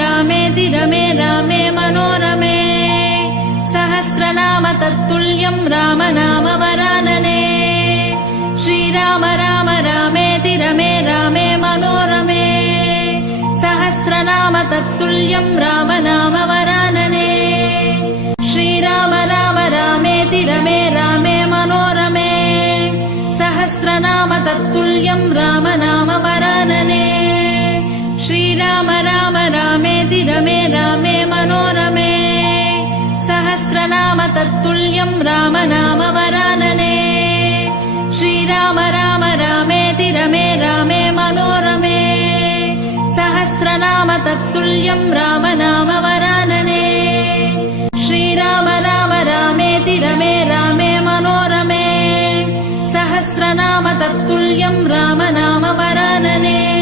रामेति रमे रामे मनोरमे सहस्रनाम तत्तुल्यं राम नाम वरानने श्रीराम राम रामेति रमे रामे मनोरमे सहस्रनाम तत्तुल्यं राम नाम वरानने श्रीराम राम रामेति रमे रामे मनोरमे सहस्रनाम तत्तुल्यं राम नाम वरानने श्रीराम राम रामेति रमे रामे मनोरमे सहस्रनाम तत्तुल्यं राम नाम वरानने श्रीराम राम रामेति रमे रामे मनोरमे सहस्रनाम तत्तुल्यं राम नाम वरानने श्रीराम राम रामेति रमे रामे मनोरमे सहस्रनाम तत्तुल्यं राम नाम वरानने